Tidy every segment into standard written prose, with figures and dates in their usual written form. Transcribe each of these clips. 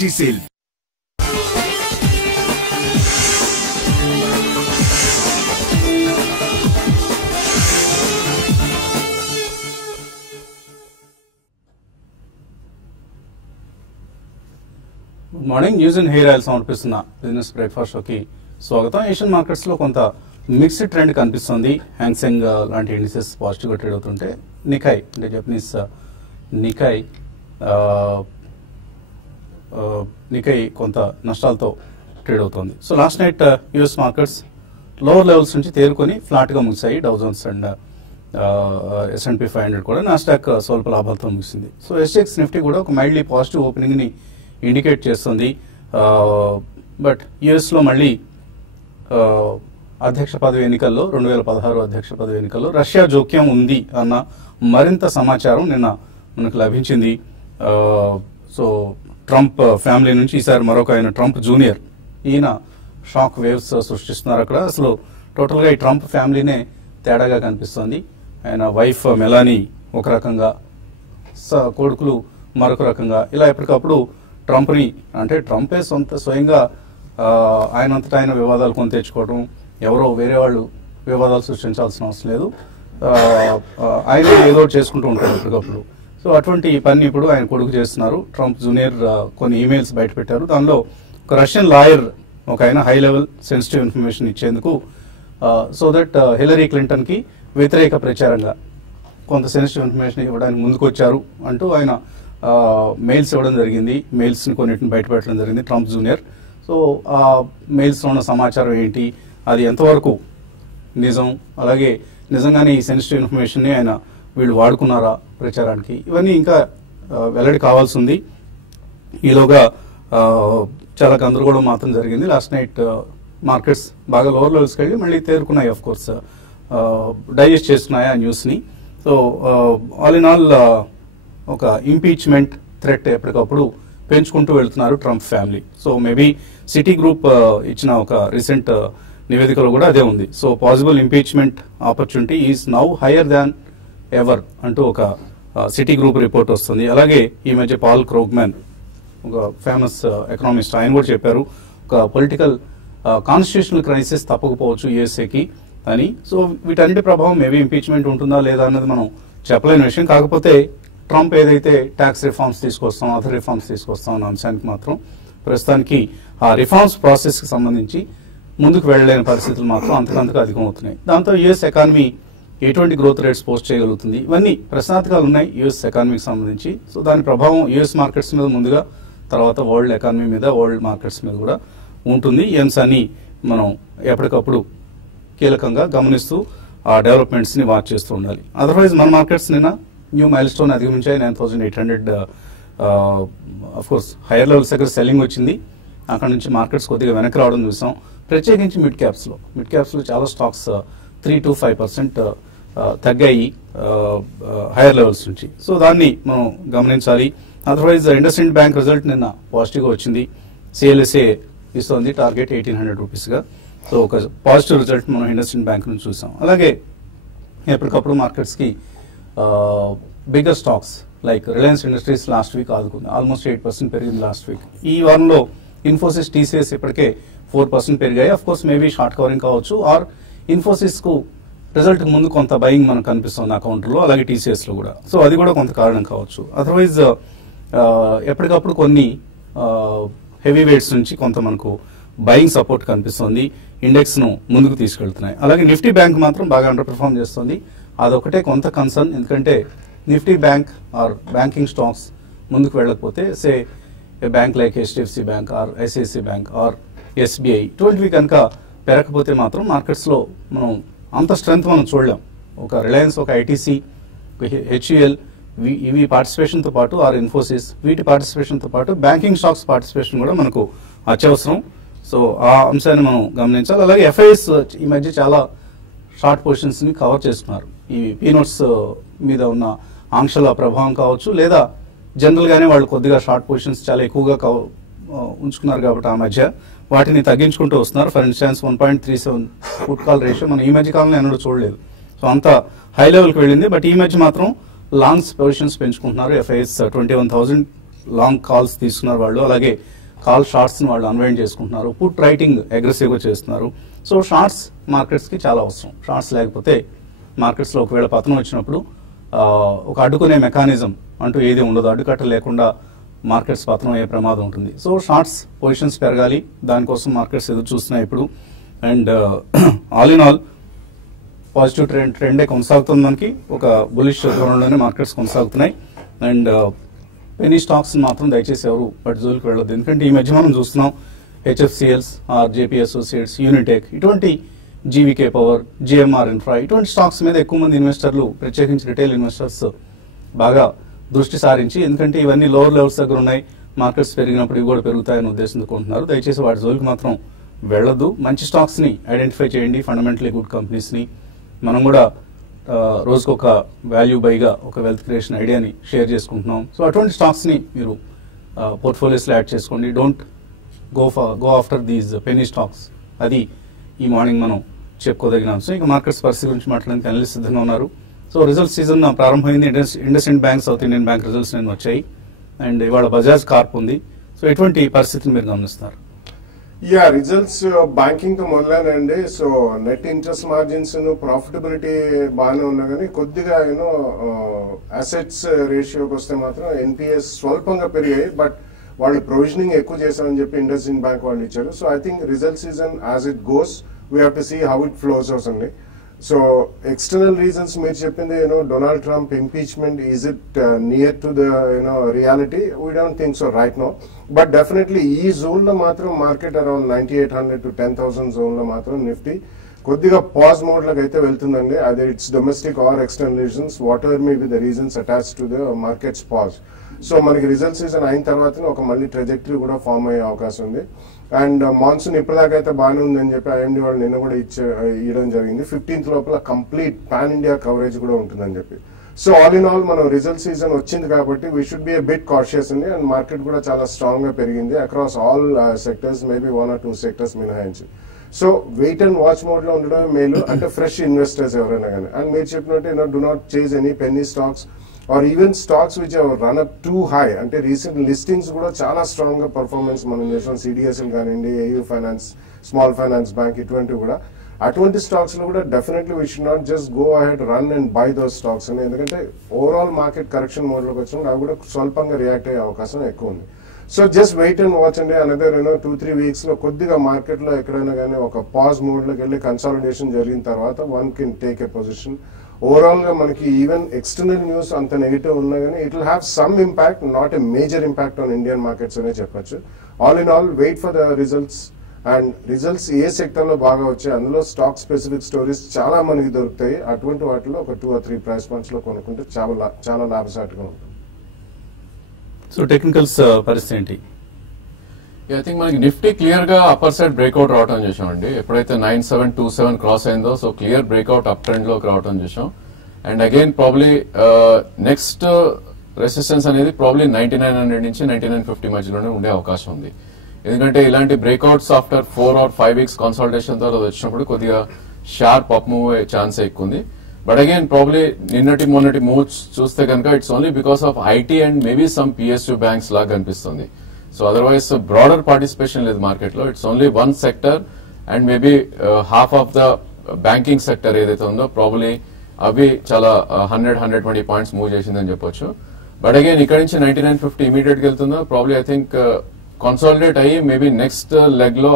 Digicel. Good morning. News and hair oil సమర్పిస్తున్న business breakfast షోకి స్వాగతం. ఏషియన్ మార్కెట్స్ లో కొంత మిక్స్డ్ ట్రెండ్ కనిపిస్తుంది. హ్యాంగ్సెంగ్ లాంటి ఇండిసెస్ పాజిటివ్ గా ట్రేడ్ అవుతుంటే నికాయ్ అంటే జపనీస్ నికాయ్ కొంత నష్టాలతో ట్రేడ్ అవుతోంది. So last night US markets lower levels నుంచి తేరుకొని ఫ్లాట్ గా ముగిశాయి. డౌ జోన్స్ అండ్ S&P 500 కూడా నాస్డాక్ స్వల్ప లాభాలతో ముగిసింది. సో SGX నిఫ్టీ కూడా ఒక మైల్డ్లీ పాజిటివ్ ఓపెనింగ్ ని ఇండికేట్ చేస్తుంది. బట్ యుఎస్ లో మళ్ళీ అధ్యక్ష పదవి ఎన్నికల్లో 2016 అధ్యక్ష పదవి ఎన్నికల్లో రష్యా జోక్యం ఉంది అన్న మరింత సమాచారం నిన్న మనకు లభించింది. సో ట్రంప్ ఫ్యామిలీ నుంచి ఈసారి మరొక ఆయన ట్రంప్ జూనియర్ ఈయన షాక్ వేవ్స్ సృష్టిస్తున్నారు అక్కడ. అసలు టోటల్ గా ఈ ట్రంప్ ఫ్యామిలీనే తేడాగా కనిపిస్తోంది. ఆయన వైఫ్ మెలానీ ఒక రకంగా, కొడుకులు మరొక రకంగా, ఇలా ఎప్పటికప్పుడు ట్రంప్ని అంటే ట్రంపే స్వయంగా ఆయనంతటా ఆయన వివాదాలు కొని తెచ్చుకోవడం, ఎవరో వేరే వాళ్ళు వివాదాలు సృష్టించాల్సిన అవసరం లేదు. ఆయన ఏదో చేసుకుంటూ ఉంటారు ఎప్పటికప్పుడు. సో అటువంటి పని ఇప్పుడు ఆయన కొడుకు చేస్తున్నారు. ట్రంప్ జూనియర్ కొన్ని ఈమెయిల్స్ బయట పెట్టారు. దానిలో ఒక రష్యన్ లాయర్ ఒక ఆయన హై లెవెల్ సెన్సిటివ్ ఇన్ఫర్మేషన్ ఇచ్చేందుకు సో దట్ హిలరీ క్లింటన్ కి వ్యతిరేక ప్రచారంగా కొంత సెన్సిటివ్ ఇన్ఫర్మేషన్ ఇవ్వడానికి ముందుకు వచ్చారు అంటూ ఆయన మెయిల్స్ ఇవ్వడం జరిగింది. మెయిల్స్ ని కొన్నిటిని బయట పెట్టడం జరిగింది ట్రంప్ జూనియర్. సో ఆ మెయిల్స్ లో ఉన్న సమాచారం ఏంటి, అది ఎంతవరకు నిజం, అలాగే నిజంగానే ఈ సెన్సిటివ్ ఇన్ఫర్మేషన్ ని ఆయన వీళ్ళు వాడుకున్నారా ప్రచారానికి, ఇవన్నీ ఇంకా వెల్లడి కావాల్సి ఉంది. ఈలోగా చాలా గందరగోళం మాత్రం జరిగింది. లాస్ట్ నైట్ మార్కెట్స్ బాగా లోవర్ లెవెల్స్కి వెళ్ళి మళ్ళీ తేరుకున్నాయి. ఆఫ్ కోర్స్ డైజెస్ట్ చేస్తున్నాయి ఆ న్యూస్ ని. సో ఆల్ ఇన్ ఆల్ ఒక ఇంపీచ్మెంట్ థ్రెట్ ఎప్పటికప్పుడు పెంచుకుంటూ వెళ్తున్నారు Trump family. So maybe city group ఇచ్చిన ఒక రీసెంట్ నివేదికలో కూడా అదే ఉంది. So possible impeachment opportunity is now higher than ever అంటూ ఒక సిటీ గ్రూప్ రిపోర్ట్ వస్తుంది. అలాగే ఈ మధ్య పాల్ క్రోగ్మన్ ఒక ఫేమస్ ఎకనామిస్ట్, ఆయన కూడా చెప్పారు ఒక పొలిటికల్ కాన్స్టిట్యూషనల్ క్రైసిస్ తప్పకపోవచ్చు యుఎస్ఏకి అని. సో వీటన్నిటి ప్రభావం మేబీ ఇంపీచ్మెంట్ ఉంటుందా లేదా అన్నది మనం చెప్పలేని విషయం. కాకపోతే ట్రంప్ ఏదైతే ట్యాక్స్ రిఫార్మ్స్ తీసుకొస్తాం, అదర్ రిఫార్మ్స్ తీసుకొస్తాం అన్న అంశానికి మాత్రం ప్రస్తుతానికి ఆ రిఫార్మ్స్ ప్రాసెస్ కి సంబంధించి ముందుకు వెళ్ళలేని పరిస్థితులు మాత్రం అంతకంతకు అధికం అవుతున్నాయి. దాంతో యుఎస్ ఎకానమీ ఎటువంటి గ్రోత్ రేట్స్ పోస్ట్ చేయగలుగుతుంది, ఇవన్నీ ప్రశ్నార్థకాలు ఉన్నాయి యుఎస్ ఎకానమీకి సంబంధించి. సో దాని ప్రభావం యుఎస్ మార్కెట్స్ మీద ముందుగా, తర్వాత వరల్డ్ ఎకానమీ మీద, వరల్డ్ మార్కెట్స్ మీద కూడా ఉంటుంది. ఈ అంశాన్ని మనం ఎప్పటికప్పుడు కీలకంగా గమనిస్తూ ఆ డెవలప్మెంట్స్ ని వాచ్ చేస్తూ ఉండాలి. అదర్వైజ్ మన మార్కెట్స్ నిన్న న్యూ మైల్ స్టోన్ అధిగమించాయి. 9,800 అఫ్ కోర్స్ హైయర్ లెవెల్స్ దగ్గర సెల్లింగ్ వచ్చింది. అక్కడ నుంచి మార్కెట్స్ కొద్దిగా వెనక్కి రావడం చూసాం. ప్రత్యేకించి మిడ్ క్యాప్స్ లో చాలా స్టాక్స్ 3 to 5% తగ్గాయి హైయర్ లెవెల్స్ నుంచి. సో దాన్ని మనం గమనించాలి. అదర్వైజ్ ఇండస్ఇండ్ బ్యాంక్ రిజల్ట్ నిన్న పాజిటివ్ గా వచ్చింది. CLSA ఇస్తోంది టార్గెట్ 1,800 రూపీస్ గా. సో ఒక పాజిటివ్ రిజల్ట్ మనం ఇండస్ఇండ్ బ్యాంక్ నుంచి చూసాం. అలాగే ఎప్పటికప్పుడు మార్కెట్స్ కి bigger stocks like Reliance Industries last week ఆదుకుంది. ఆల్మోస్ట్ 8% పెరిగింది లాస్ట్ వీక్. ఈ వారంలో ఇన్ఫోసిస్, TCS ఇప్పటికే 4% పెరిగాయి. Of course maybe short covering కావచ్చు, ఆర్ ఇన్ఫోసిస్ కు రిజల్ట్ ముందు కొంత బయింగ్ మనకు కనిపిస్తుంది అకౌంట్ లో, అలాగే TCS లో కూడా. సో అది కూడా కొంత కారణం కావచ్చు. అదర్వైజ్ ఎప్పటికప్పుడు కొన్ని హెవీ వెయిట్స్ నుంచి కొంత మనకు బయింగ్ సపోర్ట్ కనిపిస్తుంది, ఇండెక్స్ ను ముందుకు తీసుకెళ్తున్నాయి. అలాగే నిఫ్టీ బ్యాంక్ మాత్రం బాగా అండర్ పెర్ఫార్మ్ చేస్తుంది. అదొకటే కొంత కన్సర్న్. ఎందుకంటే Nifty bank or banking stocks ముందుకు వెళ్ళకపోతే say bank like HDFC bank or ICICI bank or SBI ఇటువంటివి కనుక పెరగకపోతే మాత్రం మార్కెట్స్ లో మనం అంత స్ట్రెంగ్త్ మనం చూడలేం. ఒక రిలయన్స్, ఒక ITC, HUL ఇవి పార్టిసిపేషన్ తో పాటు ఆర్ ఇన్ఫోసిస్ వీటి పార్టిసిపేషన్ తో పాటు బ్యాంకింగ్ స్టాక్స్ పార్టిసిపేషన్ కూడా మనకు అత్యవసరం. సో ఆ అంశాన్ని మనం గమనించాలి. అలాగే FIS ఈ మధ్య చాలా షార్ట్ పొజిషన్స్ ని కవర్ చేస్తున్నారు. ఈ పీనోట్స్ మీద ఉన్న ఆంక్షల ప్రభావం కావచ్చు, లేదా జనరల్ గానే వాళ్ళు కొద్దిగా షార్ట్ పొజిషన్స్ చాలా ఎక్కువగా ఉంచుకున్నారు కాబట్టి ఆ మధ్య వాటిని తగ్గించుకుంటూ వస్తున్నారు. For instance 1.37 foot call ratio మనం ఈ మధ్య కాలంలో ఎన్నడూ చూడలేదు. సో అంత హై లెవెల్కి వెళ్ళింది. బట్ ఈ మధ్య మాత్రం లాంగ్స్ పొజిషన్స్ పెంచుకుంటున్నారు. FIS లాంగ్ కాల్స్ తీసుకున్నారు వాళ్ళు, అలాగే కాల్ షార్ట్స్ని వాళ్ళు అన్వైండ్ చేసుకుంటున్నారు, పుట్ రైటింగ్ అగ్రెసివ్గా చేస్తున్నారు. సో షార్ట్స్ మార్కెట్స్కి చాలా అవసరం. షార్ట్స్ లేకపోతే మార్కెట్స్లో ఒకవేళ పతనం వచ్చినప్పుడు ఒక అడ్డుకునే మెకానిజం అంటూ ఏది ఉండదు, అడ్డుకట్ట లేకుండా మార్కెట్స్ పతనం అయ్యే ప్రమాదం ఉంటుంది. సో షార్ట్స్ పొజిషన్స్ పెరగాలి, దానికోసం మార్కెట్స్ ఎదురు చూస్తున్నాయి ఇప్పుడు. And all in all positive ట్రెండే కొనసాగుతుంది, మనకి ఒక బులిష్ ధోరణిలోనే మార్కెట్స్ కొనసాగుతున్నాయి. అండ్ పెనీ స్టాక్స్ మాత్రం దయచేసి ఎవరు వాటి జోలికి వెళ్ళొద్దు, ఎందుకంటే ఈ మధ్య మనం చూస్తున్నాం హెచ్ఎఫ్సిఎల్స్, జేపీ అసోసియేట్స్, యూనిటెక్, ఇటువంటి జీవీకే పవర్, జిఎంఆర్ ఇన్ఫ్రా, ఇటువంటి స్టాక్స్ మీద ఎక్కువ మంది ఇన్వెస్టర్లు, ప్రత్యేకించి రిటైల్ ఇన్వెస్టర్స్ బాగా దృష్టి సారించి, ఎందుకంటే ఇవన్నీ లోవర్ లెవెల్స్ దగ్గర ఉన్నాయి, మార్కెట్స్ పెరిగినప్పుడు ఇవి కూడా పెరుగుతాయని ఉద్దేశంతో కొంటున్నారు. దయచేసి వాటి జోలికి మాత్రం వెళ్ళొద్దు. మంచి స్టాక్స్ ని ఐడెంటిఫై చేయండి, ఫండమెంటలీ గుడ్ కంపెనీస్ ని. మనం కూడా రోజుకు ఒక వాల్యూ బైగా ఒక వెల్త్ క్రియేషన్ ఐడియాని షేర్ చేసుకుంటున్నాం. సో అటువంటి స్టాక్స్ ని మీరు పోర్ట్ఫోలియోస్ లో యాడ్ చేసుకోండి. Don't go after these penny stocks. అది ఈ మార్నింగ్ మనం చెప్పుకోదగిన అంశం. ఇక మార్కెట్స్ పరిస్థితి గురించి మాట్లాడడానికి అనలిస్ట్ సిద్ధంగా ఉన్నారు. సో రిజల్ట్స్ సీజన్ ప్రారంభమైంది. IndusInd bank, south Indian bank results నేను వచ్చాయి. అండ్ ఇవాళ బజాజ్ కార్ప్ ఉంది. సో ఎటువంటి పరిస్థితిని మీరు గమనిస్తున్నారు? యా, రిజల్ట్స్ బ్యాంకింగ్ తో మొదలైనండి. So net interest margins profitability బాగానే ఉన్నా కానీ కొద్దిగా అసెట్స్ రేషియోకి వస్తే మాత్రం ఎన్పిఎస్ స్వల్పంగా పెరిగాయి. బట్ వాళ్ళు ప్రొవిజనింగ్ ఎక్కువ చేశారని చెప్పి ఇండస్ఇండ్ బ్యాంక్ వాళ్ళు ఇచ్చారు. So I think result season as it goes we have to see how it flows అవుతుంది. సో ఎక్స్టర్నల్ రీజన్స్ మీరు చెప్పింది, Donald Trump impeachment, is it near to the reality? We don't think so right no. But definitely ఈ zone లో మాత్రం market around 9800 to 10,000 zone లో మాత్రం Nifty కొద్దిగా pause mode లకు అయితే వెళ్తుందండి. అదే it's domestic are external reasons, what ever may be the reasons attach to the markets pause. So మనకి రిజల్ట్ సీజన్ అయిన తర్వాత ఒక మళ్ళీ ట్రెజెక్టరీ కూడా ఫామ్ అయ్యే అవకాశం ఉంది. అండ్ మాన్సూన్ ఇప్పటిదాకైతే బాగానే ఉందని చెప్పి ఐఎండి వాళ్ళు నిన్న కూడా ఇవ్వడం జరిగింది. 15th లోపల కంప్లీట్ పాన్ ఇండియా కవరేజ్ కూడా ఉంటుందని చెప్పి. సో ఆల్ ఇన్ ఆల్ మనం రిజల్ట్ సీజన్ వచ్చింది కాబట్టి we should be a bit cautious అండి. అండ్ మార్కెట్ కూడా చాలా స్ట్రాంగ్ గా పెరిగింది across all sectors, maybe 1 or 2 sectors మినహాయించి. So wait and watch mode లో ఉండడమే మేలు, అంటే ఫ్రెష్ ఇన్వెస్టర్స్ ఎవరైనా కానీ. అండ్ మీరు చెప్పినట్టు do not chase any penny stocks or even stocks which run up too high. అంటే రీసెంట్ లిస్టింగ్స్ కూడా చాలా స్ట్రాంగ్ గా పర్ఫార్మెన్స్ మనం చేసాం. సిడిఎస్ఎల్ కానివ్వండి, AU finance, small finance bank, ఇటువంటివి కూడా. అటువంటి స్టాక్స్ లో కూడా definitely we should not just go ahead run and buy those stocks అని. ఎందుకంటే ఓవరాల్ మార్కెట్ కరెక్షన్ మోడ్ లోకి వచ్చినప్పుడు అవి కూడా స్వల్పంగా రియాక్ట్ అయ్యే అవకాశం ఎక్కువ ఉంది. So just wait and watch అండి. అనదర్ 2-3 వీక్స్ లో కొద్దిగా మార్కెట్ లో ఎక్కడైనా కానీ ఒక పాజ్ మోడ్ లోకి వెళ్ళి కన్సాలిడేషన్ జరిగిన తర్వాత one can take a position. Overall గా మనకి ఈవెన్ ఎక్స్టర్నల్ న్యూస్ అంత నెగిటివ్ ఉన్నా కానీ it will have some impact, not a major impact on Indian markets అనే చెప్పొచ్చు. All in all wait for the results. And results ఏ sector లో బాగా వచ్చాయి, అందులో స్టాక్ స్పెసిఫిక్ స్టోరీస్ చాలా మనకి దొరుకుతాయి. అటువంటి వాటిలో ఒక 2 or 3 ప్రైస్ పాయింట్స్ లో కొనుక్కుంటే చాలా లాభసాటిగా ఉంటుంది. సో టెక్నికల్స్ పరిస్థితి ఏంటి? ఐ థింక్ మనకి నిఫ్టీ క్లియర్ గా అప్పర్ సైడ్ బ్రేక్అవుట్ రావడం చూసామండి. ఎప్పుడైతే 9727 క్రాస్ అయిందో so clear breakout up trend లోకి రావడం చూసాం. And again probably next resistance అనేది ప్రాబ్లీ 9900 నుంచి 9950 మధ్యలోనే ఉండే అవకాశం ఉంది. ఎందుకంటే ఇలాంటి breakouts after 4 or 5 weeks consultation తర్వాత వచ్చినప్పుడు కొద్దిగా షార్ప్ అప్ మూవ్ అయ్యే ఛాన్స్ ఎక్కువ ఉంది. బట్ అగైన్ ప్రాబ్లీ మొన్నటి మూవ్స్ చూస్తే కనుక it's only because of IT and maybe some PSU banks లాగా కనిపిస్తుంది. సో అదర్వైజ్ బ్రాడర్ పార్టిసిపేషన్ లేదు మార్కెట్ లో. It's only one sector and maybe half of the banking sector ఏదైతే ఉందో ప్రాబ్లీ అవి చాలా 100-120 పాయింట్స్ మూవ్ చేసిందని చెప్పొచ్చు. బట్ అగైన్ ఇక్కడ నుంచి 9950 ఇమీడియట్ గా వెళ్తుందో ప్రాబ్లీ ఐ థింక్ కన్సాలిడేట్ అయ్యి మేబీ నెక్స్ట్ లెగ్ లో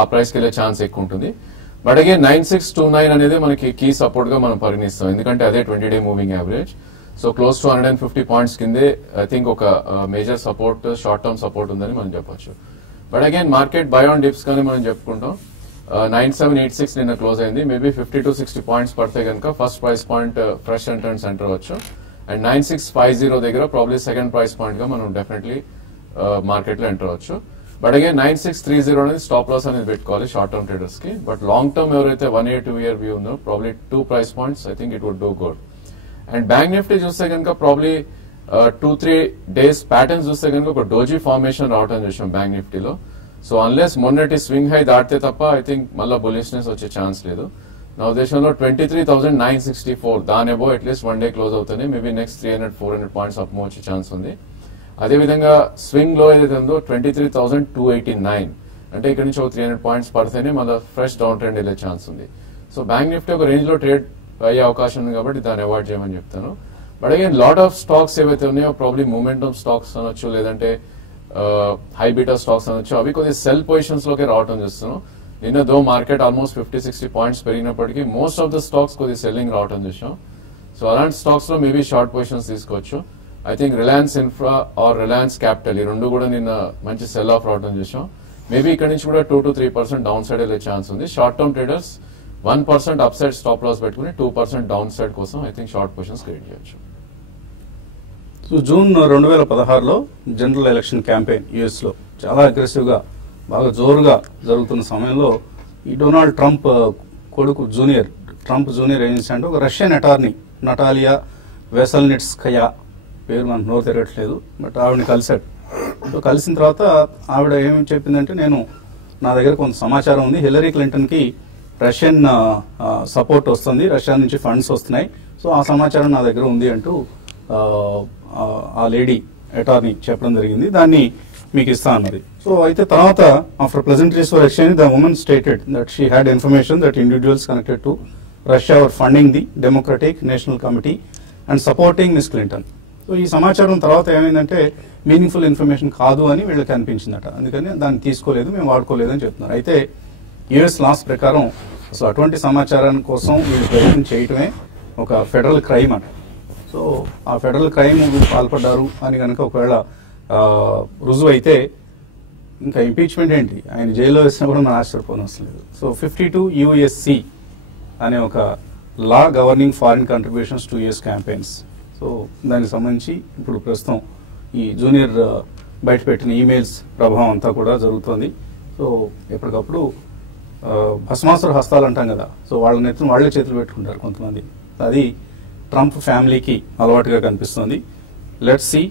ఆ ప్రైస్ కి వెళ్లే ఛాన్స్ ఎక్కువ ఉంటుంది. బట్ అగైన్ 9629 అనేది మనకి కీ సపోర్ట్ గా మనం పరిగణిస్తాం, ఎందుకంటే అదే 20-day moving average. So close to 150 points కిందే ఐ థింక్ ఒక major support, short term support ఉందని మనం చెప్పొచ్చు. But again market by on dips కానీ మనం చెప్పుకుంటాం. 9786 నిన్న క్లోజ్ అయింది. మేబీ 50-60 పాయింట్స్ పడితే కనుక first price point fresh entrance enter అవ్వచ్చు. అండ్ 9650 దగ్గర ప్రాబ్లీ సెకండ్ ప్రైస్ పాయింట్ గా మనం డెఫినెట్లీ మార్కెట్ లో ఎంటర్ అవ్వచ్చు. బట్ అగైన్ 9630 అనేది స్టాప్ లాస్ అనేది పెట్టుకోవాలి షార్ట్ టర్మ్ ట్రేడర్స్ కి. బట్ లాంగ్ టర్మ్ ఎవరైతే 1 year 2 year వ్యూ ఉందో probably 2 price points I think it would do good. And bank Nifty చూస్తే కనుక ప్రాబ్లీ 2-3 days ప్యాటర్న్స్ చూస్తే కనుక ఒక డోజీ ఫార్మేషన్ రావడం చూసాం బ్యాంక్ నిఫ్టీలో. సో అన్లెస్ మొన్నటి స్వింగ్ హై దాటితే తప్ప ఐ థింక్ మళ్ళీ బులిష్నెస్ వచ్చే ఛాన్స్ లేదు. నా ఉద్దేశంలో 23,964 దాని అబో అట్లీస్ట్ 1 day క్లోజ్ అవుతాయి. మేబీ నెక్స్ట్ 300-400 పాయింట్స్ అప్ వచ్చే ఛాన్స్ ఉంది. అదేవిధంగా స్వింగ్ లో ఏదైతే ఉందో 23,289, అంటే ఇక్కడ నుంచి ఒక 300 పాయింట్స్ పడితేనే మళ్ళీ ఫ్రెష్ డౌన్ ట్రెండ్ వెళ్ళే ఛాన్స్ ఉంది. సో బ్యాంక్ నిఫ్టీ ఒక రేంజ్ లో ట్రేడ్ అయ్యే అవకాశం ఉంది కాబట్టి దాన్ని అవాయిడ్ చేయమని చెప్తాను. But again lot of stocks ఏవైతే ఉన్నాయో ప్రాబ్లీ మూమెంటమ్ స్టాక్స్ అనొచ్చు, లేదంటే హై బీటా స్టాక్స్ అనొచ్చు, అవి కొద్దిగా సెల్ పొజిషన్స్ లోకి రావడం చూస్తున్నాం. నిన్న దో మార్కెట్ ఆల్మోస్ట్ 50-60 పాయింట్స్ పెరిగినప్పటికీ మోస్ట్ ఆఫ్ ద స్టాక్స్ కొద్దిగా సెల్లింగ్ రావడం చూసాం. సో అలాంటి స్టాక్స్ లో మేబీ షార్ట్ పొజిషన్స్ తీసుకోవచ్చు. I think Reliance infra or Reliance capital ఈ రెండు కూడా నిన్న మంచి సెల్ ఆఫ్ రావడం చూసాం. మేబీ ఇక్కడ నుంచి కూడా 2-3% డౌన్ సైడ్ వెళ్ళే ఛాన్స్ ఉంది. Short term traders 1% up side stop loss పెట్టుకుని 2% డౌన్ సైడ్ కోసం I think short positions create చేయొచ్చు. సో జూన్ 2016లో జనరల్ ఎలక్షన్ క్యాంపెయిన్ యుఎస్ లో చాలా అగ్రెసివ్ గా బాగా జోరుగా జరుగుతున్న సమయంలో ఈ డొనాల్డ్ ట్రంప్ కొడుకు ట్రంప్ జూనియర్ ఏం చేశాడంటే ఒక రష్యన్ అటార్నీ నటాలియా వెసల్నిట్స్కయా, పేరు మనకు నోరు తిరగట్లేదు, బట్ ఆవిడని కలిశాడు. సో కలిసిన తర్వాత ఆవిడ ఏమి చెప్పిందంటే, నా దగ్గర కొంత సమాచారం ఉంది, హిల్లరీ క్లింటన్ కి రష్యన్ సపోర్ట్ వస్తుంది, రష్యా నుంచి ఫండ్స్ వస్తున్నాయి, సో ఆ సమాచారం నా దగ్గర ఉంది అంటూ ఆ లేడీ అటార్నీ చెప్పడం జరిగింది. దాన్ని మీకు ఇస్తా అన్నది. సో అయితే తర్వాత after pleasantries for exchange the woman stated that she had information that individuals connected to Russia were funding the Democratic National Committee and supporting Miss Clinton. So ఈ సమాచారం తర్వాత ఏమైందంటే మీనింగ్ఫుల్ ఇన్ఫర్మేషన్ కాదు అని వీళ్ళకి అనిపించిందట, అందుకని దాన్ని తీసుకోలేదు, మేము వాడుకోలేదు అని చెప్తున్నారు. అయితే యుఎస్ లాస్ ప్రకారం అసలు అటువంటి సమాచారం కోసం వీళ్ళు ప్రయత్నం చేయటమే ఒక ఫెడరల్ క్రైమ్ అంట. సో ఆ ఫెడరల్ క్రైమ్ పాల్పడ్డారు అని కనుక ఒకవేళ రుజువు అయితే ఇంకా ఇంపీచ్మెంట్ ఏంటి, ఆయన జైల్లో వేసినా కూడా మనం ఆశ్చర్యపోనవసరం లేదు. సో 52 USC అనే ఒక law governing foreign contributions to US campaigns. So దానికి సంబంధించి ఇప్పుడు ప్రస్తుతం ఈ జూనియర్ బయటపెట్టిన ఈమెయిల్స్ ప్రభావం అంతా కూడా జరుగుతుంది. సో ఎప్పటికప్పుడు భస్మాసుర హస్తాలు అంటాం కదా, సో వాళ్ళ నెత్తులు వాళ్లే చేతులు పెట్టుకుంటారు కొంతమంది. అది ట్రంప్ ఫ్యామిలీకి అలవాటుగా కనిపిస్తుంది. లెట్స్ సి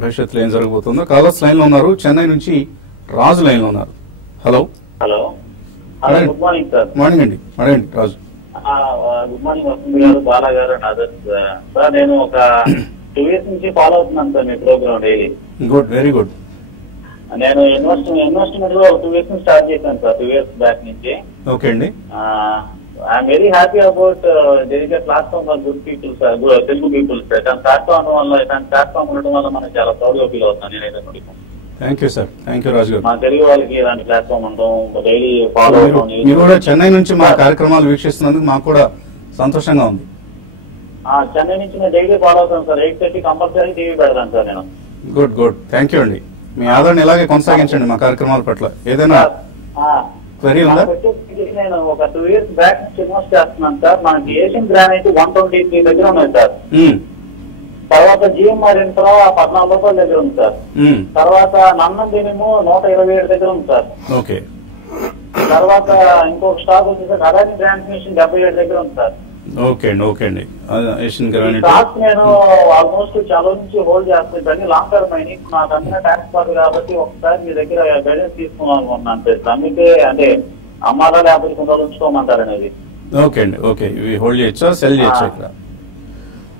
భవిష్యత్తులో ఏం జరగబోతుందో. కాలర్స్ లైన్ లో ఉన్నారు. చెన్నై నుంచి రాజు లైన్ లో ఉన్నారు. Hello good morning sir. Morning అండి, అడగండి రాజు. గుడ్ మార్నింగ్ వస్తుంది గారు, బాలా గారు అండ్ అదర్స్. సార్ నేను ఒక 2 years నుంచి ఫాలో అవుతున్నాను సార్ మీ program daily. Good, very good. నేను ఇన్వెస్ట్మెంట్ లో 2 years నుంచి స్టార్ట్ చేశాను సార్, 2 years బ్యాక్ నుంచి. ఓకే అండి. I'm very happy about there is a platform for good people sir, Telugu people sir. ఇలాంటి ప్లాట్ఫామ్ ఉండడం వల్ల మనం చాలా ప్రౌడ్ గా ఫీల్ అవుతున్నాను నేనైతే. Thank you sir, thank you Raju గారు. మా తెలుగు వాళ్ళకి ఇలాంటి ప్లాట్ఫామ్ ఉండడం డైలీ ఫాలో అవుతాం. మీరు కూడా చెన్నై నుంచి మా కార్యక్రమాలు వీక్షిస్తున్నందుకు మాకు కూడా సంతోషంగా ఉంది. చెన్నై నుంచి నేను డైలీ ఫాలో అవుతాను సార్. 8:30 కంపల్సరీ టీవీ పెడతాను సార్ నేను. గుడ్ గుడ్, థ్యాంక్ యూ అండి. మీ ఆదరణ ఇలాగే కొనసాగించండి మా కార్యక్రమాల పట్ల. ఏదైనా క్వరీ ఉందా? నేను ఒక 2 years బ్యాక్ నుంచి ఇన్వెస్ట్ చేస్తున్నాను సార్. మనకి ఏషియన్ గ్రానైట్ 123 దగ్గర ఉన్నాయి సార్. తర్వాత జిఎంఆర్ ఇన్ఫ్రా 14 రూపాయల దగ్గర ఉంది సార్. తర్వాత నందనదినేమో 127 దగ్గర ఉంది సార్. ఓకే. తర్వాత ఇంకొక స్టాక్ వచ్చేసరికి అదాని ట్రాన్స్మిషన్ 77 దగ్గర ఉంది సార్. ఓకే అండి, ఓకే అండి. ఏషియన్ గ్రానైట్ స్టాక్స్ నేను ఆల్మోస్ట్ చాలా నుంచి హోల్డ్ చేస్తాను, లాంగ్ టర్మ్ అయినా నాకు అందిన ట్యాక్స్ పడుతుంది కాబట్టి ఒకసారి మీ దగ్గర గైడెన్స్ తీసుకున్నాను అనుకుంటున్నాను సార్. అందుకే అంటే అమ్మాలా లేకపోతే కొన్ని రోజులు ఉంచుకోమంటారు అనేది. ఓకే అండి, ఓకే. ఇవి హోల్డ్ చేయొచ్చా, సెల్ చేయొచ్చా? ఇక్కడ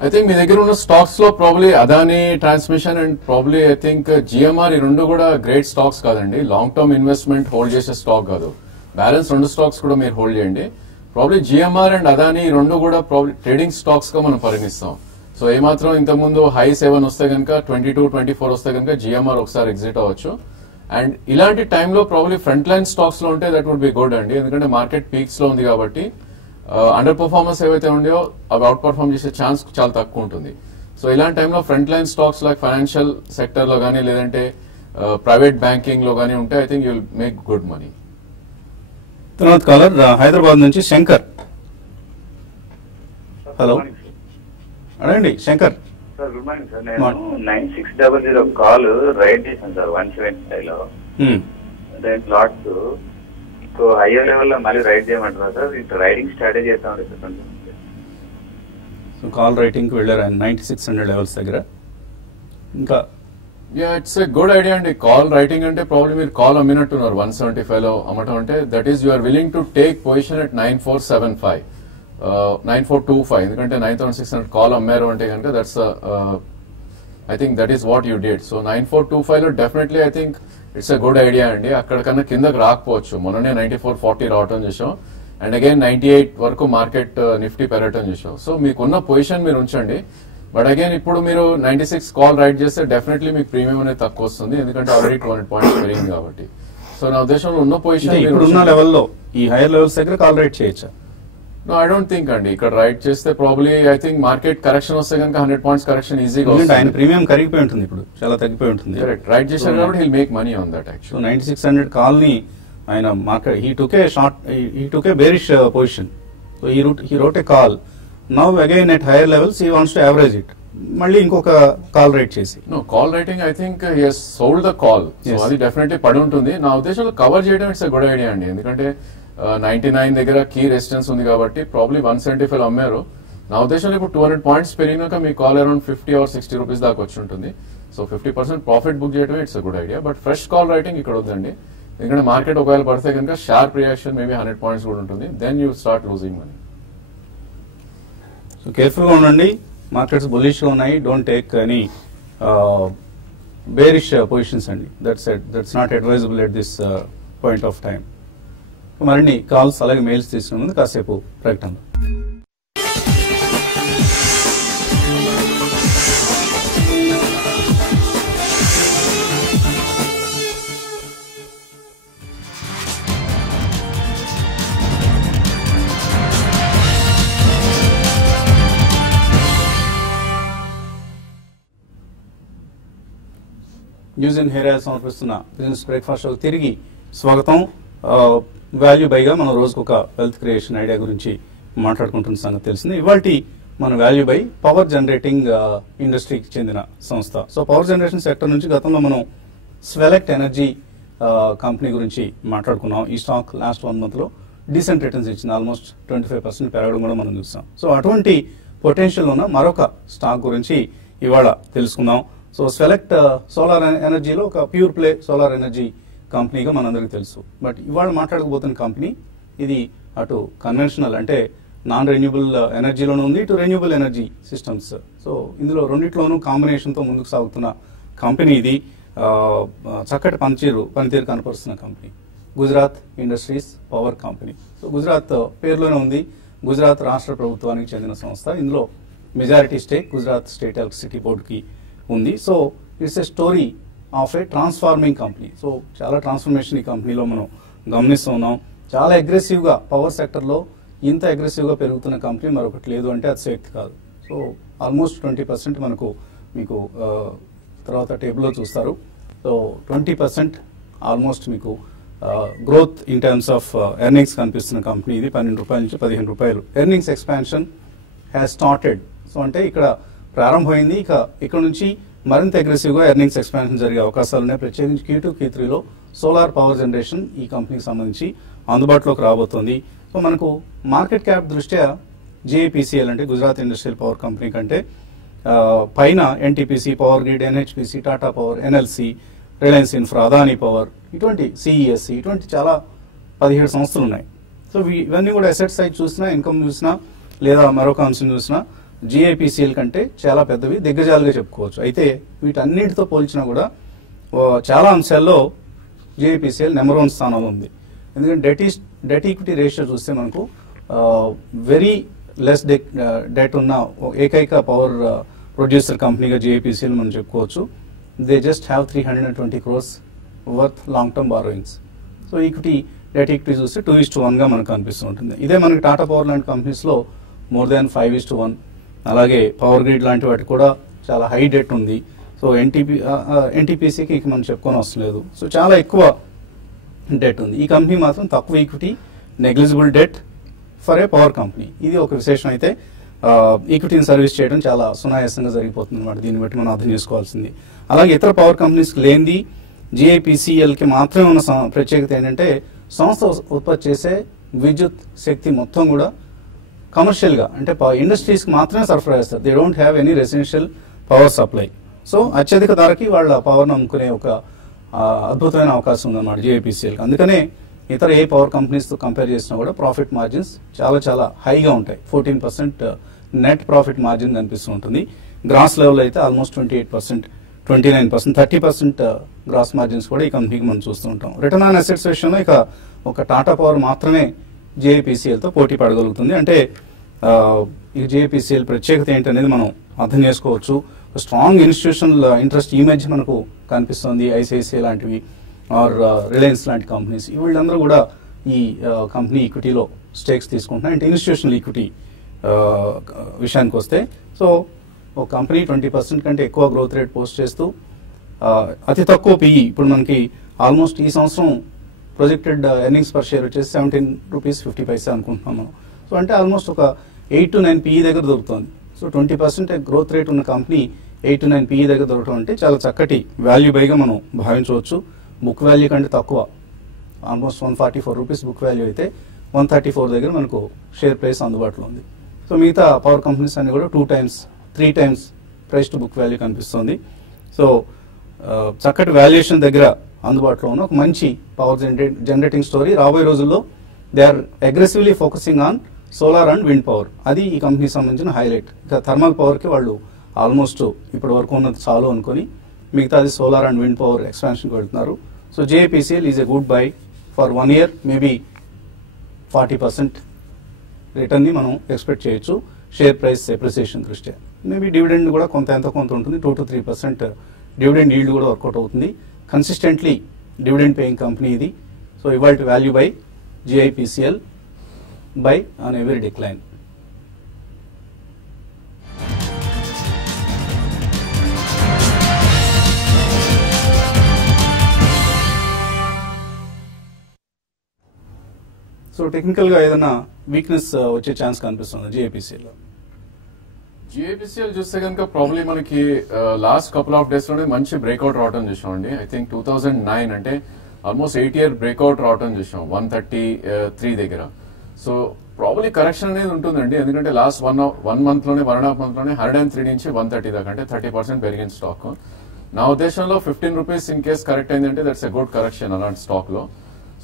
ఐ థింక్ మీ దగ్గర ఉన్న స్టాక్స్ లో probably Adani transmission and probably I think GMR ఈ రెండు కూడా గ్రేట్ స్టాక్స్ కాదండి. లాంగ్ టర్మ్ ఇన్వెస్ట్మెంట్ హోల్డ్ చేసే స్టాక్ కాదు. బ్యాలెన్స్ 2 స్టాక్స్ కూడా మీరు హోల్డ్ చేయండి. ప్రాబ్లీ జిఎంఆర్ అండ్ అదాని ఈ రెండు కూడా ప్రాబ్లీ ట్రేడింగ్ స్టాక్స్ గా మనం పరిగణిస్తాం. సో ఏమాత్రం ఇంతకుముందు హై 7 వస్తే కనుక 22-24 వస్తే కనుక జిఎంఆర్ ఒకసారి ఎగ్జిట్ అవ్వచ్చు. అండ్ ఇలాంటి టైంలో ప్రాబ్లీ ఫ్రంట్ లైన్ స్టాక్స్ లో ఉంటే దట్ వుడ్ బి గుడ్ అండి. ఎందుకంటే మార్కెట్ పీక్స్ లో ఉంది కాబట్టి అండర్ పర్ఫార్మెన్స్ ఏవైతే ఉన్నాయో అవి అవుట్ పర్ఫార్మ్ చేసే ఛాన్స్ చాలా తక్కువ ఉంటుంది. సో ఇలాంటి టైంలో front line stocks like financial sector లో కానీ లేదంటే ప్రైవేట్ బ్యాంకింగ్ లో కానీ ఉంటే I think you will make good money. తర్వాత కాలర్ హైదరాబాద్ నుంచి శంకర్. హలో, అడండి Shankar. Sir good morning sir. నేను 9600 కాల్ రైడ్ చేశాను సార్ 175 లో. Then lots so higher level లో మళ్ళీ రైడ్ చేయమంటారా సార్? ఇటు రైడింగ్ స్ట్రాటజీ చేస్తామండి సార్ కొంచెం. సో కాల్ రైటింగ్ కి వెళ్ళారు 9600 లెవెల్స్ దగ్గర. ఇంకా ఇట్స్ ఎ గుడ్ ఐడియా అండి. కాల్ రైటింగ్ అంటే ప్రాబ్లమ్ మీరు కాల్ అమ్మినట్టున్నారు 175 లో అమ్మటం అంటే that is you are willing to take position at 9475 9425. ఎందుకంటే 9600 కాల్ అమ్మారు అంటే కనుక that's I think that is what you did. So 9425 లో definitely I think it's a good idea అండి. అక్కడ కన్నా కిందకి రాకపోవచ్చు. మొన్ననే 9440 రావటం చేసాం. అండ్ అగైన్ 98 వరకు మార్కెట్ నిఫ్టీ పెరగటం చేసాం. సో మీకున్న పొజిషన్ మీరు ఉంచండి. బట్ అగైన్ ఇప్పుడు మీరు 96 కాల్ రైట్ చేస్తే డెఫినెట్లీ మీకు ప్రీమియం అనేది తక్కువ వస్తుంది, ఎందుకంటే ఆల్రెడీ 200 పాయింట్స్ పెరిగింది కాబట్టి. సో నా ఉద్దేశంలో ఉన్న పొజిషన్ ఇప్పుడున్న లెవెల్లో ఈ హైయర్ లెవెల్స్ దగ్గర కాల్ రైట్ చేయొచ్చా? నో, ఐ డోంట్ థింక్ అండి. ఇక్కడ రైట్ చేస్తే probably I think market correction వస్తే కనుక 100 పాయింట్స్ కరెక్షన్ ఈజీగా వస్తుంది. ఆయన ప్రీమియం కరిగిపోయి ఉంటుంది, ఇప్పుడు చాలా తగ్గిపోయి ఉంటుంది. రైట్ చేశారు కాబట్టి hill make money on that. Actually 9600 call ని ఆయన market he took a bearish position, so he wrote a call. Now again at higher levels he wants to average it, మళ్ళీ ఇంకొక కాల్ రైట్ చేసి. No, call writing I think he has sold the call, so అది definitely పడి ఉంటుంది. నా ఉద్దేశంలో cover చేయడం it's a good idea అండి, ఎందుకంటే 99 దగ్గర కీ రెసిస్టెన్స్ ఉంది కాబట్టి ప్రాబ్లీ 175 అమ్మారు. నా ఉద్దేశంలో ఇప్పుడు 200 పాయింట్స్ పెరిగినాక మీ కాల్ అరౌండ్ 50 or 60 రూపీస్ దాకా వచ్చి ఉంటుంది. సో 50% ప్రాఫిట్ బుక్ చేయడమే it's a good idea. But fresh call writing ఇక్కడ వద్దండి, ఎందుకంటే మార్కెట్ ఒకవేళ పడితే కనుక షార్ప్ రియాక్షన్ మేబీ 100 పాయింట్స్ కూడా ఉంటుంది. Then you start losing money. So careful గా ఉండండి, మార్కెట్స్ బులిష్ గా ఉన్నాయి. Don't take any bearish positions అండి. That's not advisable at this point of time. మరిన్ని కాల్స్ అలాగే మెయిల్స్ తీసుకునే ముందు కాసేపు ప్రకటన. న్యూస్ అండ్ హెయిర్ ఆయిల్ సమర్పిస్తున్న బిజినెస్ బ్రేక్ఫాస్ట్ షో తిరిగి స్వాగతం. వాల్యూ బైగా మనం రోజుకు ఒక వెల్త్ క్రియేషన్ ఐడియా గురించి మాట్లాడుకుంటున్న సంగతి తెలిసింది. ఇవాళ మన వాల్యూ బై పవర్ జనరేటింగ్ ఇండస్ట్రీకి చెందిన సంస్థ. సో పవర్ జనరేషన్ సెక్టర్ నుంచి గతంలో మనం స్వెలెక్ట్ ఎనర్జీ కంపెనీ గురించి మాట్లాడుకున్నాం. ఈ స్టాక్ లాస్ట్ 1 month లో డీసెంట్ రిటర్న్స్ ఇచ్చింది, ఆల్మోస్ట్ 25% పెరగడం కూడా మనం చూస్తాం. సో అటువంటి పొటెన్షియల్ ఉన్న మరొక స్టాక్ గురించి ఇవాళ తెలుసుకుందాం. సో స్వెలెక్ట్ సోలార్ ఎనర్జీలో ఒక ప్యూర్ ప్లే సోలార్ ఎనర్జీ కంపెనీగా మనందరికీ తెలుసు. బట్ ఇవాళ మాట్లాడకపోతున్న కంపెనీ ఇది అటు కన్వెన్షనల్ అంటే నాన్ రెన్యూబుల్ ఎనర్జీలోనూ ఉంది, ఇటు రెన్యూబుల్ ఎనర్జీ సిస్టమ్స్. సో ఇందులో రెండిట్లోనూ కాంబినేషన్తో ముందుకు సాగుతున్న కంపెనీ ఇది. చక్కటి పనితీరు కనపరుస్తున్న company Gujarat Industries power company. So Gujarat పేరులోనే ఉంది. గుజరాత్ రాష్ట్ర ప్రభుత్వానికి చెందిన సంస్థ. ఇందులో majority stake Gujarat state electricity బోర్డుకి ఉంది. So it's a story of a transforming company. So చాలా ట్రాన్స్ఫర్మేషన్ ఈ కంపెనీలో మనం గమనిస్తూ ఉన్నాం. చాలా అగ్రెసివ్ గా పవర్ సెక్టర్ లో ఇంత అగ్రెసివ్ గా పెరుగుతున్న కంపెనీ మరొకటి లేదు అంటే అది శక్తి కాదు. సో ఆల్మోస్ట్ 20% మీకు తర్వాత టేబుల్లో చూస్తారు. సో 20% ఆల్మోస్ట్ మీకు growth in terms of earnings కనిపిస్తున్న కంపెనీ ఇది. 12 రూపాయల నుంచి 15 రూపాయలు earnings expansion has started. So అంటే ఇక్కడ ప్రారంభమైంది. ఇక్కడ నుంచి మరింత అగ్రెసివ్ గా ఎర్నింగ్స్ ఎక్స్పాన్షన్ జరిగే అవకాశాలు ఉన్నాయి. ప్రత్యేకించి Q2, Q3లో సోలార్ పవర్ జనరేషన్ ఈ కంపెనీకి సంబంధించి అందుబాటులోకి రాబోతోంది. సో మనకు మార్కెట్ క్యాప్ దృష్ట్యా JPCL అంటే గుజరాత్ ఇండస్ట్రియల్ పవర్ కంపెనీ కంటే పైన NTPC, power grid, NHPC, Tata power, NLC, Reliance infra, Adani power, ఇటువంటి CESC ఇటువంటి చాలా 17 సంస్థలు ఉన్నాయి. సో ఇవన్నీ కూడా అసెట్ సైడ్ చూసినా, ఇన్కమ్ చూసినా లేదా మరొక అంశం చూసినా GIPCL కంటే చాలా పెద్దవి, దిగ్గజాలుగా చెప్పుకోవచ్చు. అయితే వీటన్నిటితో పోల్చినా కూడా చాలా అంశాల్లో JIPCL నెంబర్ 1 స్థానంలో ఉంది. ఎందుకంటే డెట్ ఈక్విటీ రేషియో చూస్తే మనకు వెరీ లెస్ డెట్ ఉన్న ఏకైక పవర్ ప్రొడ్యూసర్ కంపెనీగా JIPCL మనం చెప్పుకోవచ్చు. They just have 320 crores worth long term borrowings. So det equity చూస్తే 2:1 గా మనకు కనిపిస్తూ ఉంటుంది. ఇదే మనకి టాటా పవర్ లాంటి కంపెనీస్లో మోర్ దాన్ 5:1. అలాగే పవర్ గ్రిడ్ లాంటి వాటికి కూడా చాలా హై డెట్ ఉంది. సో NTPCకి మనం చెప్పుకొని అవసరం లేదు. సో చాలా ఎక్కువ డెట్ ఉంది. ఈ కంపెనీ మాత్రం తక్కువ equity, negligible debt for a power company. ఇది ఒక విశేషం. అయితే ఈక్విటీని సర్వీస్ చేయడం చాలా సునాయాసంగా జరిగిపోతుంది అన్నమాట. దీన్ని బట్టి మనం అర్థం చేసుకోవాల్సింది. అలాగే ఇతర పవర్ కంపెనీస్కి లేనిది JIPCLకి మాత్రమే ఉన్న ప్రత్యేకత ఏంటంటే సంస్థ ఉత్పత్తి చేసే విద్యుత్ శక్తి మొత్తం కూడా కమర్షియల్ గా అంటే ఇండస్ట్రీస్ కి మాత్రమే సరఫరా చేస్తారు. They don't have any residential power supply. So అత్యధిక ధరకి వాళ్ళ పవర్ అమ్ముకునే ఒక అద్భుతమైన అవకాశం ఉందన్నమాట JIPCL. అందుకనే ఇతర ఏ పవర్ కంపెనీస్ తో కంపేర్ చేసినా కూడా ప్రాఫిట్ మార్జిన్స్ చాలా చాలా హైగా ఉంటాయి. 14% నెట్ ప్రాఫిట్ మార్జిన్ కనిపిస్తూ ఉంటుంది. గ్రాస్ లెవెల్ అయితే ఆల్మోస్ట్ 28%, 29%, 30% గ్రాస్ మార్జిన్స్ కూడా ఈ కంపెనీకి మనం చూస్తూ ఉంటాం. రిటర్న్ ఆన్ అసెట్స్ విషయంలో ఇక ఒక టాటా పవర్ మాత్రమే జేఐపీసీఎల్తో పోటీ పడగలుగుతుంది. అంటే ఈ జేఐపీసీఎల్ ప్రత్యేకత ఏంటనేది మనం అర్థం చేసుకోవచ్చు. స్ట్రాంగ్ ఇన్స్టిట్యూషనల్ ఇంట్రెస్ట్ ఈ మధ్య మనకు కనిపిస్తుంది. ఐసిఐసిఐ లాంటివి ఆర్ రిలయన్స్ లాంటి కంపెనీస్ వీళ్ళందరూ కూడా ఈ కంపెనీ ఈక్విటీలో స్టేక్స్ తీసుకుంటున్నారు. అంటే ఇన్స్టిట్యూషనల్ ఈక్విటీ విషయానికి వస్తే సో ఒక కంపెనీ 20% కంటే ఎక్కువ గ్రోత్ రేట్ పోస్ట్ చేస్తూ అతి తక్కువ పిఈ ఇప్పుడు మనకి ఆల్మోస్ట్ ఈ సంవత్సరం ప్రొజెక్టెడ్ ఎర్నింగ్స్ పర్ షేర్ వచ్చేసి 17 రూపీస్ 50 పైసా అనుకుంటున్నాం మనం. సో అంటే ఆల్మోస్ట్ ఒక 8 to 9 పిఈ దగ్గర దొరుకుతుంది. సో 20% గ్రోత్ రేట్ ఉన్న కంపెనీ 8 to 9 పిఈ దగ్గర దొరకడం అంటే చాలా చక్కటి వాల్యూ బైగా మనం భావించవచ్చు. బుక్ వాల్యూ కంటే తక్కువ ఆల్మోస్ట్ 144 రూపీస్ బుక్ వాల్యూ అయితే 134 దగ్గర మనకు షేర్ ప్రైస్ అందుబాటులో ఉంది. సో మిగతా పవర్ కంపెనీస్ అన్ని కూడా 2 times 3 times price to book value కనిపిస్తుంది. సో చక్కటి వాల్యుయేషన్ దగ్గర అందుబాటులో ఉన్న ఒక మంచి పవర్ జనరేటింగ్ స్టోరీ. రాబోయే రోజుల్లో they are aggressively focusing on solar and wind power. అది ఈ కంపెనీకి సంబంధించిన హైలైట్. ఇక థర్మల్ పవర్కి వాళ్ళు ఆల్మోస్ట్ ఇప్పటి వరకు ఉన్నది చాలు అనుకుని మిగతాది సోలార్ అండ్ విండ్ పవర్ ఎక్స్పాన్షన్కి వెళ్తున్నారు. So GIPCL is a good buy for 1 year. Maybe 40% రిటర్న్ని మనం ఎక్స్పెక్ట్ చేయొచ్చు షేర్ ప్రైస్ ఎప్రిసియేషన్ దృష్ట్యా. మేబీ డివిడెండ్ కూడా కొంత ఉంటుంది. 2 to 3% డివిడెండ్ ఈల్డ్ కూడా వర్కౌట్ అవుతుంది. కన్సిస్టెంట్లీ డివిడెండ్ పేయింగ్ కంపెనీ ఇది. సో ఇవాల్టి value buy GIPCL buy on every decline. So technical గా ఏదైనా వీక్నెస్ వచ్చే ఛాన్స్ కనిపిస్తుంది జిఐపిసిఎల్ లో. జిఐపిసిఎల్ చూస్తే కనుక ప్రాబ్లీ మనకి లాస్ట్ కపుల్ ఆఫ్ డేస్ లోనే మంచి బ్రేక్అవుట్ రావడం చూసామండి. ఐ థింక్ 2009 అంటే ఆల్మోస్ట్ 8 year బ్రేక్అవుట్ రావడం చూసాం 133 దగ్గర. సో ప్రాబ్లీ కరెక్షన్ అనేది ఉంటుందండి. ఎందుకంటే లాస్ట్ 1 month లోనే 1.5 month లోనే 103 నుంచి 130 దాకా అంటే 30% పెరిగిన స్టాక్. నా ఉద్దేశంలో 15 రూపీస్ ఇన్ కేస్ కరెక్ట్ అయిందంటే దట్స్ ఎ గుడ్ కరెక్షన్ అలాంటి స్టాక్ లో.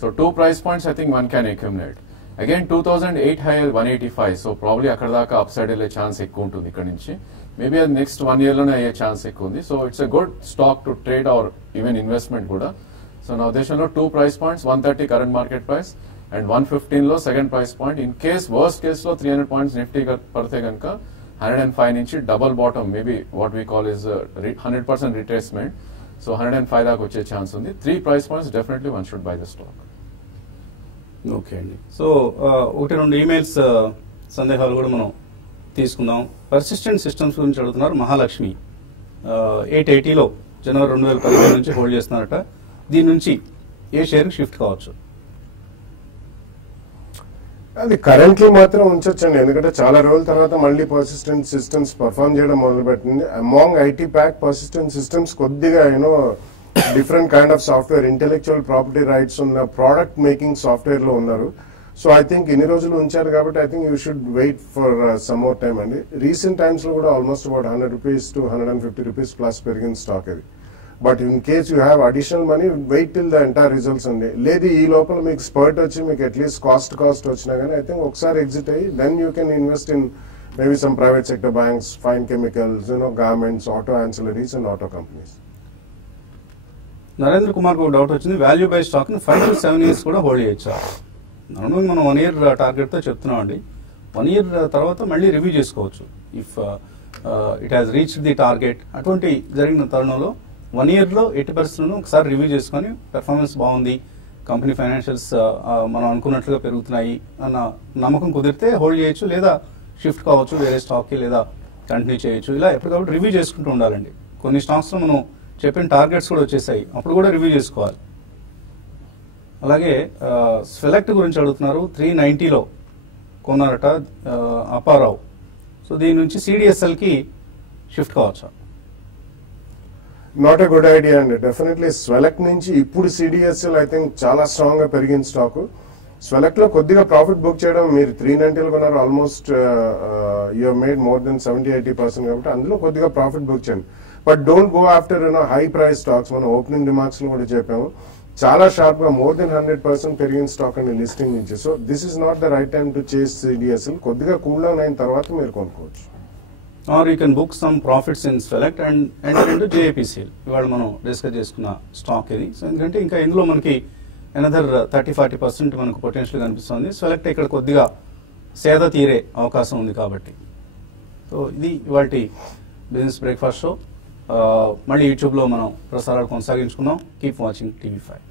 So 2 price points I think one can accumulate. Again 2008 high 185. So probably అక్కడ దాకా అప్ సైడ్ వెళ్ళే ఛాన్స్ ఎక్కువ ఉంటుంది ఇక్కడ నుంచి. మేబీ అది నెక్స్ట్ 1 year లోనే అయ్యే ఛాన్స్ ఎక్కువ ఉంది. So it's a good stock to trade are even investment కూడా. సో నా ఉద్దేశంలో 2 price points 130 current market price and 115 లో second price point. In case worst case లో 300 points నిఫ్టీ పడితే కనుక 105 నుంచి double bottom maybe what we call is 100% retracement. So 105 దాకా వచ్చే ఛాన్స్ ఉంది. 3 price points definitely one should buy the stock. Okay అండి. So 1-2 emails సందేహాలు కూడా మనం తీసుకుందాం. పర్సిస్టెంట్ సిస్టమ్స్ గురించి అడుగుతున్నారు. మహాలక్ష్మి 880లో జనవరి 2015 నుంచి హోల్డ్ చేస్తున్నారట. దీని నుంచి ఏ షేర్ షిఫ్ట్ కావచ్చు? అది కరెంట్లీ మాత్రం ఉంచొచ్చండి. ఎందుకంటే చాలా రోజుల తర్వాత మళ్ళీ పర్సిస్టెంట్ సిస్టమ్స్ పర్ఫామ్ చేయడం మొదలుపెట్టింది. Among IT pack Persistent Systems కొద్దిగా different kind of software intellectual property rights ఉన్న ప్రోడక్ట్ మేకింగ్ సాఫ్ట్వేర్ లో ఉన్నారు. సో ఐ థింక్ ఇన్ని రోజులు ఉంచారు కాబట్టి I think you should wait for some more time అండి. రీసెంట్ టైమ్స్ లో కూడా almost about 100 rupees to 150 rupees plus పెరిగిన స్టాక్ ఇది. But in case you have additional money wait till the entire results అండి. లేదు ఈ లోపల మీకు స్పర్ట్ వచ్చి మీకు అట్లీస్ట్ కాస్ట్ వచ్చినా కానీ ఐ థింక్ ఒకసారి ఎగ్జిట్ అయ్యి then you can invest in maybe some private sector banks, fine chemicals, garments, auto ancillaries and auto companies. Narendra Kumar ఒక డౌట్ వచ్చింది. వాల్యూ బై స్టాక్ ని 5 to 7 years కూడా హోల్డ్ చేయొచ్చా? నార్మల్గా మనం 1 year టార్గెట్ తో చెప్తున్నాం అండి. 1 year తర్వాత మళ్ళీ రివ్యూ చేసుకోవచ్చు if it has reach the target. అటువంటి జరిగిన తరుణంలో 1 year లో 80% ఒకసారి రివ్యూ చేసుకొని పెర్ఫార్మెన్స్ బాగుంది, కంపెనీ ఫైనాన్షియల్స్ మనం అనుకున్నట్లుగా పెరుగుతున్నాయి అన్న నమ్మకం కుదిరితే హోల్డ్ చేయొచ్చు, లేదా షిఫ్ట్ కావచ్చు వేరే స్టాక్ కి, లేదా కంటిన్యూ చేయొచ్చు. ఇలా ఎప్పటికప్పుడు రివ్యూ చేసుకుంటూ ఉండాలండి. కొన్ని స్టాక్స్ లో మనం చెప్పిన టార్గెట్స్ కూడా వచ్చేసాయి, అప్పుడు కూడా రివ్యూ చేసుకోవాలి. అలాగే సెలెక్ట్ గురించి అడుగుతున్నారు. 390లో కొన్నారట అప్పారావు. సో దీని నుంచి సిడిఎస్ఎల్ కి షిఫ్ట్ కావచ్చా? నాట్ ఎ గుడ్ ఐడియా అండి. డెఫినెట్లీ స్వెలెక్ట్ నుంచి ఇప్పుడు సిడిఎస్ఎల్ ఐ థింక్ చాలా స్ట్రాంగ్ గా పెరిగిన స్టాక్. స్వెలెక్ట్ లో కొద్దిగా ప్రాఫిట్ బుక్ చేయడం, మీరు 390లో కొన్నారు, almost you made more than 70-80% కాబట్టి అందులో కొద్దిగా ప్రాఫిట్ బుక్ చేయండి. But don't go after high price stocks. మనం ఓపెనింగ్ రిమార్క్స్ లో కూడా చెప్పాము చాలా షార్ప్ గా మోర్ దెన్ 100% పెరిగిన స్టాక్ అండి లిస్టింగ్ నుంచి. So this is not the right time to chase CDSL. కొద్దిగా కూల్ డౌన్ అయిన తర్వాత మీరు కొనుక్కోవచ్చు. Or you can book some profits in select and JPCL. ఇవాళ మనం డిస్కస్ చేసుకున్న స్టాక్ ఇది. సో ఎందుకంటే ఇంకా ఇందులో మనకి అనదర్ 30-40% మనకు పొటెన్షియల్ కనిపిస్తుంది. సెలెక్ట్ ఇక్కడ కొద్దిగా సేద తీరే అవకాశం ఉంది కాబట్టి. సో ఇది ఇవాల్టి బిజినెస్ బ్రేక్ఫాస్ట్ షో. మళ్ళీ యూట్యూబ్లో మనం ప్రసారాలు కొనసాగించుకుందాం. Keep watching TV5.